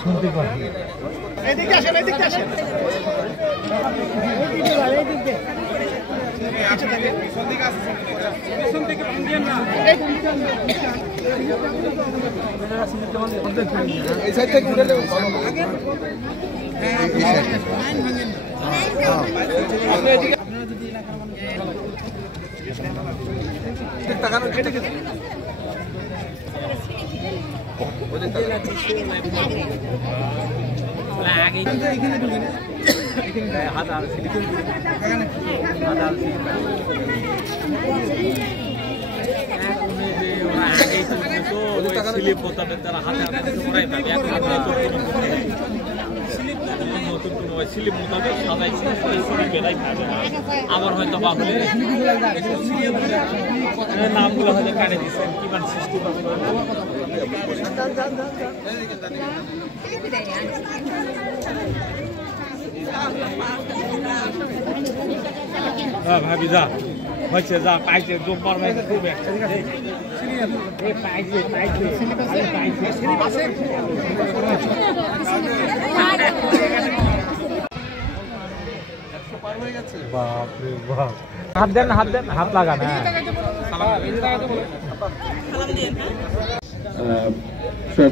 শুনতে পাই এদিকে আসেন এদিকে আসেন এদিকে আচ্ছা থাকে পিছন থেকে ইন্ডিয়ান না এই সাইড থেকে উঠলে আগে এই সাইড লাইন ভাঙেন আপনি এদিকে আপনারা যদি এলাকার মানুষ টাকা কেটে কেটে lagi এখানে ঢুকে না এখানে হাজার সিলিকন এখানে হাজার সিলিকন এখনই যে ওরা আগে তো স্লিপ হতে তারা হাতে হাতে ধরাই থাকে এখন স্লিপ নতুন কোনো স্লিপ মোতাবেক সাজাইছে সেই স্লিপ বেলাই খাবে আবার হয়তো বাবলে নামগুলো হয়তো কাটে দিচ্ছেন কি মান সিস্টেম হবে ভাবি যা হচ্ছে যা পাইছে জোর মারবে খুবই পাইছে পাইছে বাপরে বাপ হাত দেন হাত লাগান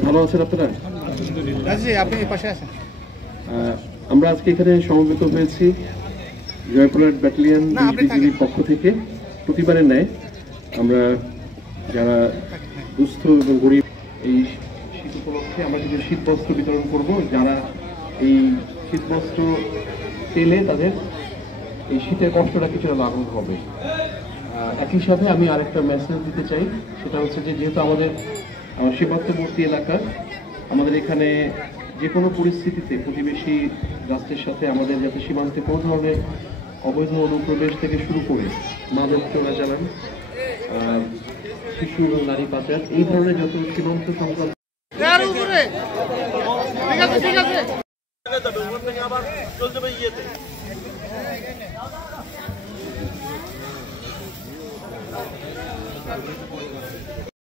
ভালো আছেন আপনারা? আপনি পাশে আছেন। আমরা আজকে এখানে সমবেত হয়েছি জয়পুরহাট ব্যাটালিয়ন বিজিবির পক্ষ থেকে। প্রতিবারের ন্যায় আমরা যারা দুস্থ এবং গরিব এই শীত উপলক্ষে আমরা কিছু শীতবস্ত্র বিতরণ করব। যারা এই শীতবস্ত্র পেলে তাদের এই শীতের কষ্টটা কিছুটা লাঘব হবে। একই সাথে আমি আরেকটা মেসেজ দিতে চাই, সেটা হচ্ছে যে যেহেতু আমাদের সীমান্তবর্তী এলাকা, আমাদের এখানে যে কোনো পরিস্থিতিতে প্রতিবেশী রাষ্ট্রের সাথে আমাদের যাতে সীমান্তে কোনো ধরনের অবৈধ অনুপ্রবেশ থেকে শুরু করে মাদক চোরাচালান, শিশু এবং নারী পাচার, এই ধরনের যত সীমান্ত সংক্রান্ত ঠিক আছে